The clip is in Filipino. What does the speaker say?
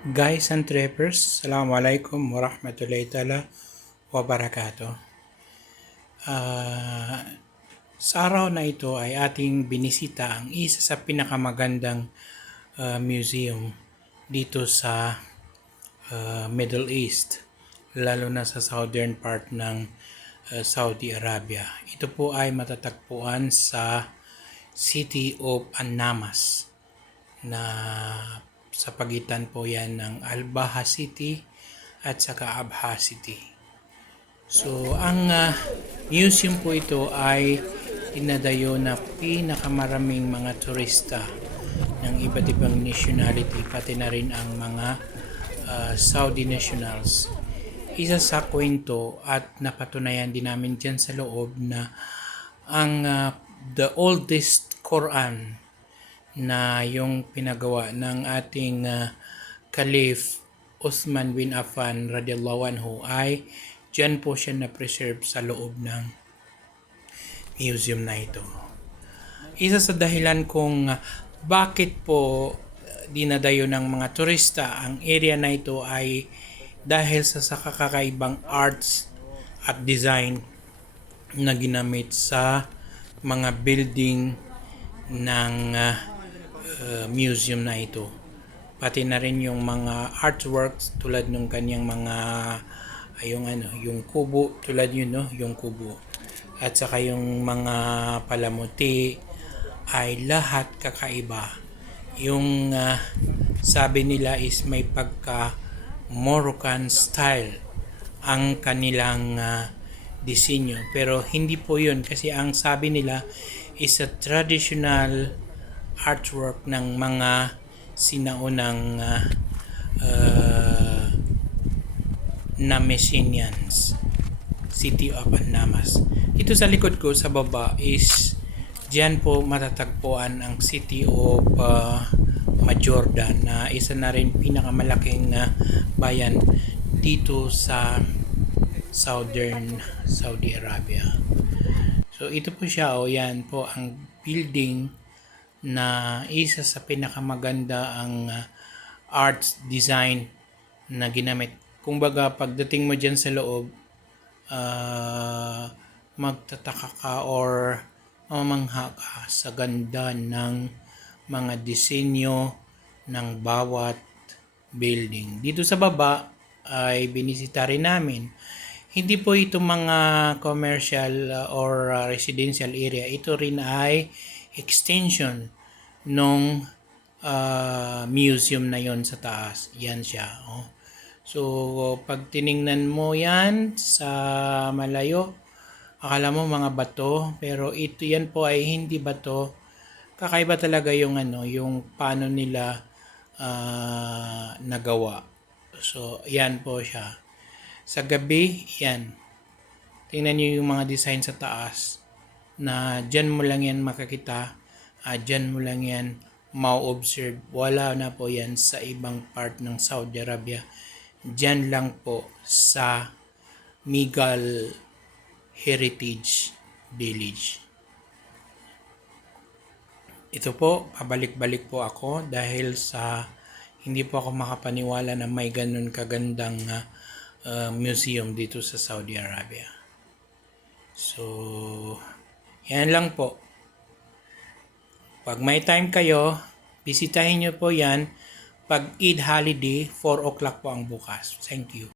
Guys and trippers, Assalamualaikum warahmatullahi ta'ala wabarakatuh. Sa araw na ito ay ating binisita ang isa sa pinakamagandang museum dito sa Middle East, lalo na sa southern part ng Saudi Arabia. Ito po ay matatagpuan sa City of An-Namas na sa pagitan po yan ng Al-Baha City at saka Abha City. So, ang museum po ito ay dinadayo na pinakamaraming mga turista ng iba't ibang nationality, pati na rin ang mga Saudi nationals. Isa sa kwento at napatunayan din namin dyan sa loob na ang the oldest Quran na yung pinagawa ng ating Caliph Uthman bin Affan radiyallahu anhu ay dyan po siya na-preserve sa loob ng museum na ito. Isa sa dahilan kung bakit po dinadayo ng mga turista ang area na ito ay dahil sa kakaibang arts at design na ginamit sa mga building ng museum na ito. Pati na rin yung mga artworks tulad ng kanyang mga yung kubo, tulad yun, no, yung kubo. At saka yung mga palamuti ay lahat kakaiba. Yung sabi nila is may pagka Moroccan style ang kanilang disenyo, pero hindi po yun kasi ang sabi nila is a traditional artwork ng mga sinaunang Namesenians, City of An-Namas. Ito sa likod ko sa baba is diyan po matatagpuan ang City of Majordan na isa na rin pinakamalaking bayan dito sa southern Saudi Arabia. So ito po siya, yan po ang building na isa sa pinakamaganda ang arts design na ginamit. Kumbaga pagdating mo dyan sa loob, magtataka ka or mamangha ka sa ganda ng mga disenyo ng bawat building. Dito sa baba ay binisita rin namin. Hindi po ito mga commercial or residential area. Ito rin ay extension nung museum na yon sa taas. Yan siya. Oh. So, pag tiningnan mo yan sa malayo, akala mo mga bato, pero ito yan po ay hindi bato. Kakaiba talaga yung yung paano nila nagawa. So, yan po siya. Sa gabi, yan. Tingnan niyo yung mga design sa taas na dyan mo lang yan makakita, dyan mo lang yan ma-observe. Wala na po yan sa ibang part ng Saudi Arabia. Dyan lang po sa Migal Heritage Village. Ito po, pabalik-balik po ako dahil sa hindi po ako makapaniwala na may ganun kagandang museum dito sa Saudi Arabia. So, yan lang po. Pag may time kayo, bisitahin nyo po yan. Pag Eid holiday, 4 o'clock po ang bukas. Thank you.